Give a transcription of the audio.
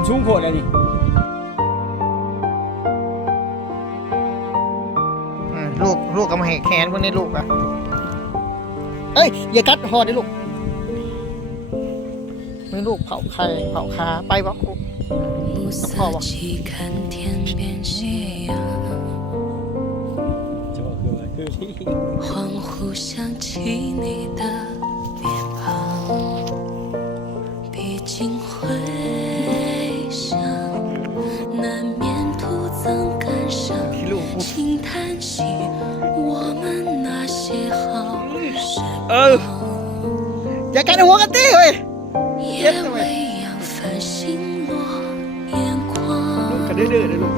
เป็นชุ่งโคตรเลยนี่ลูกกำแหงแขนพวกนี้ลูกอ่ะเอ้ยอย่ากัดหอดิลูกไม่ลูกเผาไข่เผาคาไปวะครูกับพ่อวะ จะบอกคือว่าคือที่ 恍惚想起你的脸庞，毕竟回想，难免徒增感伤。请叹息我们那些好时光， อย่ากัดหัวกันตีเว้ย 也未扬帆星落眼眶。 กระดื้อๆเลยลูก